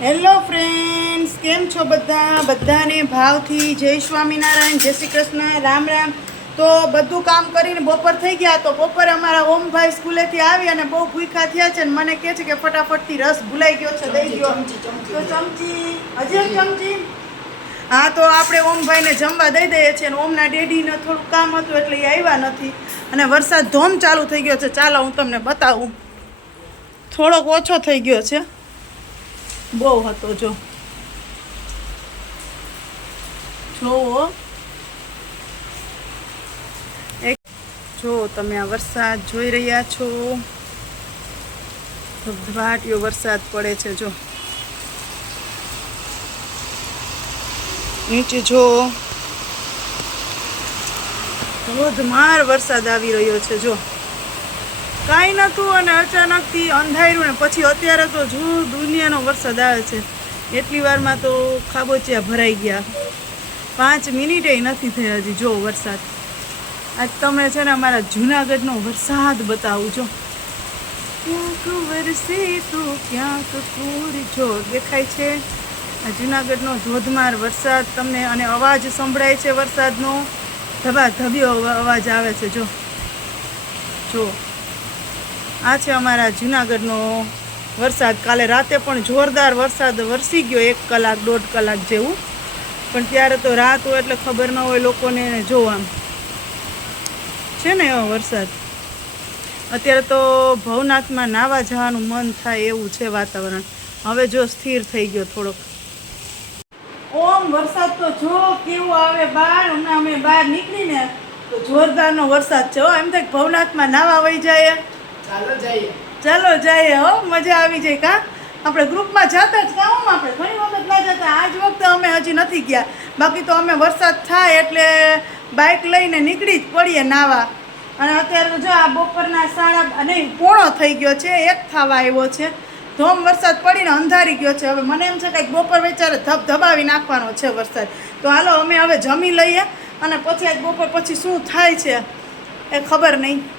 Hello friends કેમ છો બધા? બધાને ભાવથી જય સ્વામિનારાયણ જય શ્રી કૃષ્ણ. રામ રામ. તો બધું કામ કરીને બપોર થઈ ગયા તો બપોરે અમારા ઓમભાઈ સ્કૂલેથી આવી અને બહુ ભૂખા થયા છે અને મને કહે છે કે ફટાફટથી રસ ભૂલાઈ ગયો છે. દઈ ગયો તો ચમચી હજી ચમચી? હા તો આપણે ઓમભાઈને જમવા દઈ દઈએ છીએ અને ઓમના ડેડીને થોડું કામ હતું એટલે એ આવ્યા નથી. અને વરસાદ ધોમ ચાલુ થઈ ગયો છે. ચાલો હું તમને બતાવું. થોડોક ઓછો થઈ ગયો છે. બહુ હતો, જો. જોવો. એક જો, તમે આ વરસાદ જોઈ રહ્યા છો. ધબધબાટીયો વરસાદ પડે છે, જો. નીચે જો. ધોધમાર વરસાદ આવી રહ્યો છે, જો. કાંઈ નહોતું અને અચાનકથી અંધાર્યું ને પછી અત્યારે તો જો દુનિયાનો વરસાદ આવે છે. એટલી વારમાં તો ખાબોચિયા ભરાઈ ગયા. પાંચ મિનિટે નથી થઈ હજી જો વરસાદ. આજ તમે છે ને અમારા જુનાગઢનો વરસાદ બતાવું છો ક્યાંક વરસે તો ક્યાંક પૂર જો દેખાય છે. આ જુનાગઢનો ધોધમાર વરસાદ તમને અને અવાજ સંભળાય છે વરસાદનો. ધબા ધબ્યો અવાજ આવે છે જો. જો. આ છે અમારા જુનાગઢનો વરસાદ. કાલે રાતે પણ જોરદાર વરસાદ વરસી ગયો, એક કલાક, દોઢ કલાક જેવું. પણ ત્યારે તો રાત હોય એટલે ખબર ન હોય લોકોને એને જોવા છે ને એવો વરસાદ? અત્યારે તો ભવનાથમાં નાવા જવાનું મન થાય એવું છે વાતાવરણ. હવે જો સ્થિર થઈ ગયો થોડોક. ઓમ વરસાદ તો જો કેવો આવે બહાર હમણાં અમે બહાર નીકળીને તો જોરદારનો વરસાદ છે એમ થાય ભવનાથમાં નાવા વહી જાય ચાલો જઈએ. ચાલો જઈએ હો, મજા આવી જાય કા? આપણે ગ્રુપમાં જતા જ કામ આપણે? ઘણી વખત ના જતા. આજ વખતે અમે હજી નથી ગયા. બાકી તો અમે વરસાદ થાય એટલે બાઇક લઈને નીકળી જ પડીએ નાવા. અને અત્યારે જો આ બપોરના સાડા નહીં, પોણો થઈ ગયો છે. એક થવા આવ્યો છે. ધોમ વરસાદ પડીને અંધારી ગયો છે. હવે મને એમ છે કંઈક બપોર વિચારે ધબ ધબાવી નાખવાનો છે વરસાદ. તો હાલો, અમે હવે જમી લઈએ. અને પછી આજ બપોર પછી શું થાય છે એ ખબર નહીં.